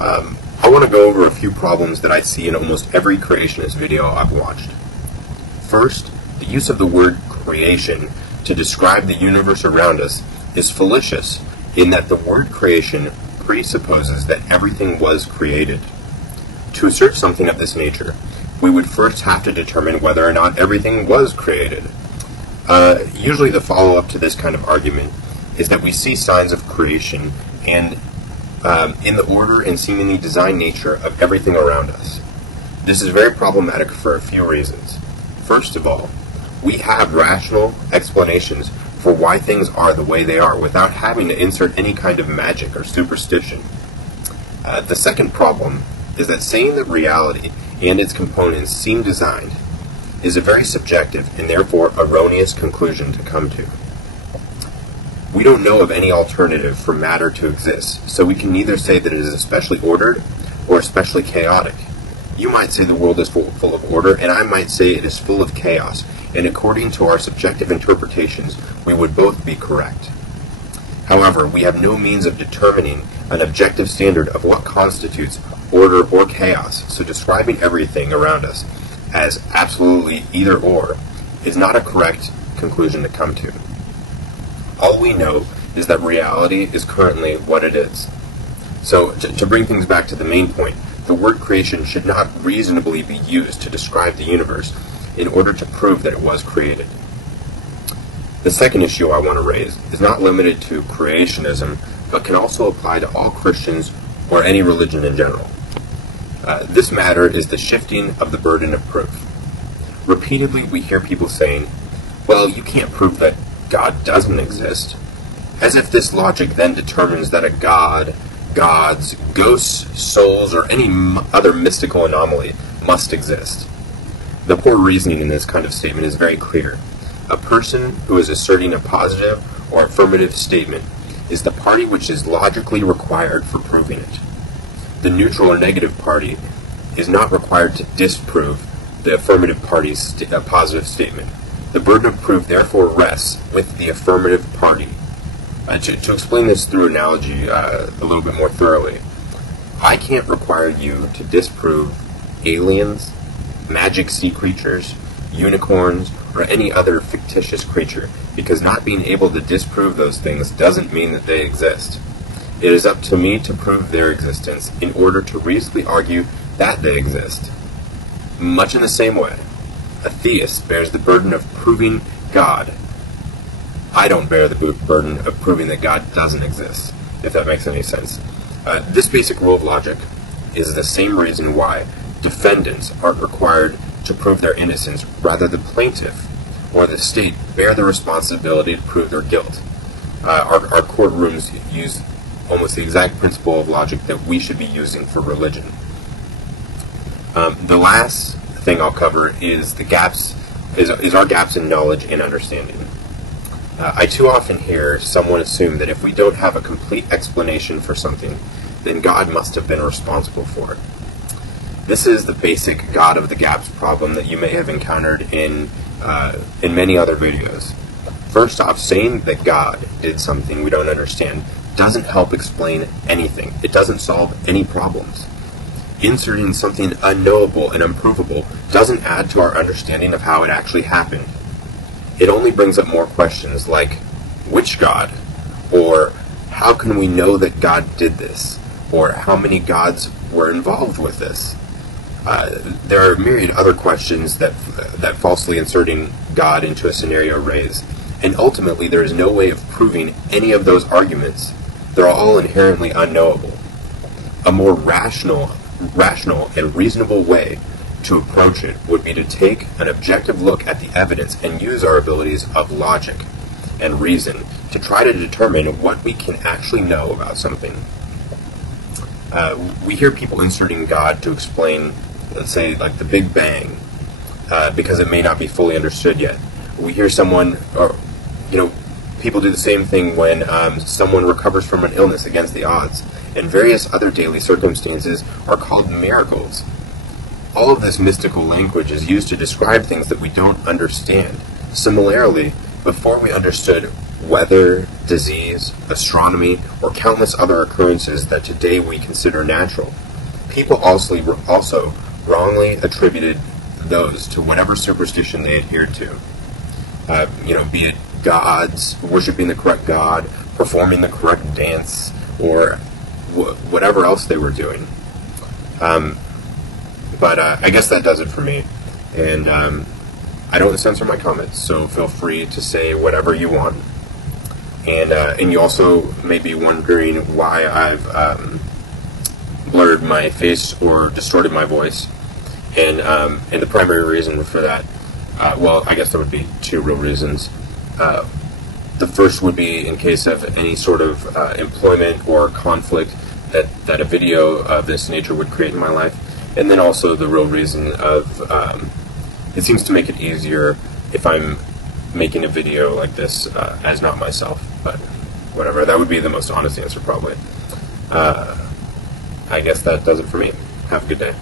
I want to go over a few problems that I see in almost every creationist video I've watched. First, the use of the word creation to describe the universe around us is fallacious in that the word creation presupposes that everything was created. To assert something of this nature, we would first have to determine whether or not everything was created. Usually the follow-up to this kind of argument is that we see signs of creation and in the order and seemingly designed nature of everything around us. This is very problematic for a few reasons. First of all, we have rational explanations for why things are the way they are without having to insert any kind of magic or superstition. The second problem is that saying that reality and its components seem designed is a very subjective and therefore erroneous conclusion to come to. We don't know of any alternative for matter to exist, so we can neither say that it is especially ordered or especially chaotic. You might say the world is full of order, and I might say it is full of chaos, and according to our subjective interpretations, we would both be correct. However, we have no means of determining an objective standard of what constitutes order or chaos, so describing everything around us as absolutely either or is not a correct conclusion to come to. All we know is that reality is currently what it is. So, to bring things back to the main point, the word creation should not reasonably be used to describe the universe in order to prove that it was created. The second issue I want to raise is not limited to creationism, but can also apply to all Christians or any religion in general. This matter is the shifting of the burden of proof. Repeatedly we hear people saying, well, you can't prove that God doesn't exist, as if this logic then determines that a god, gods, ghosts, souls, or any other mystical anomaly must exist. The poor reasoning in this kind of statement is very clear. A person who is asserting a positive or affirmative statement is the party which is logically required for proving it. The neutral or negative party is not required to disprove the affirmative party's positive statement. The burden of proof therefore rests with the affirmative party. To explain this through analogy a little bit more thoroughly, I can't require you to disprove aliens, magic sea creatures, unicorns, or any other fictitious creature, because not being able to disprove those things doesn't mean that they exist. It is up to me to prove their existence in order to reasonably argue that they exist. Much in the same way, a theist bears the burden of proving God. I don't bear the burden of proving that God doesn't exist, if that makes any sense. This basic rule of logic is the same reason why defendants aren't required to prove their innocence, rather the plaintiff or the state bear the responsibility to prove their guilt. Our courtrooms use almost the exact principle of logic that we should be using for religion. The last thing I'll cover is our gaps in knowledge and understanding. I too often hear someone assume that if we don't have a complete explanation for something, then God must have been responsible for it. This is the basic God of the gaps problem that you may have encountered in many other videos. First off, saying that God did something we don't understand doesn't help explain anything. It doesn't solve any problems. Inserting something unknowable and unprovable doesn't add to our understanding of how it actually happened. It only brings up more questions like, which God? Or, how can we know that God did this? Or, how many gods were involved with this? There are myriad other questions that falsely inserting God into a scenario raise, and ultimately there is no way of proving any of those arguments. They're all inherently unknowable. A more rational and reasonable way to approach it would be to take an objective look at the evidence and use our abilities of logic and reason to try to determine what we can actually know about something. We hear people inserting God to explain, let's say, like the Big Bang, because it may not be fully understood yet. We hear someone, or people do the same thing when someone recovers from an illness against the odds, and various other daily circumstances are called miracles. All of this mystical language is used to describe things that we don't understand. Similarly, before we understood weather, disease, astronomy, or countless other occurrences that today we consider natural. People also wrongly attributed those to whatever superstition they adhered to. Be it gods, worshiping the correct god, performing the correct dance, or whatever else they were doing. But I guess that does it for me. And I don't censor my comments, so feel free to say whatever you want. And you also may be wondering why I've blurred my face or distorted my voice. And the primary reason for that, I guess there would be two real reasons. The first would be in case of any sort of employment or conflict that a video of this nature would create in my life. And then also the real reason of, it seems to make it easier if I'm making a video like this as not myself. But whatever, that would be the most honest answer probably. I guess that does it for me. Have a good day.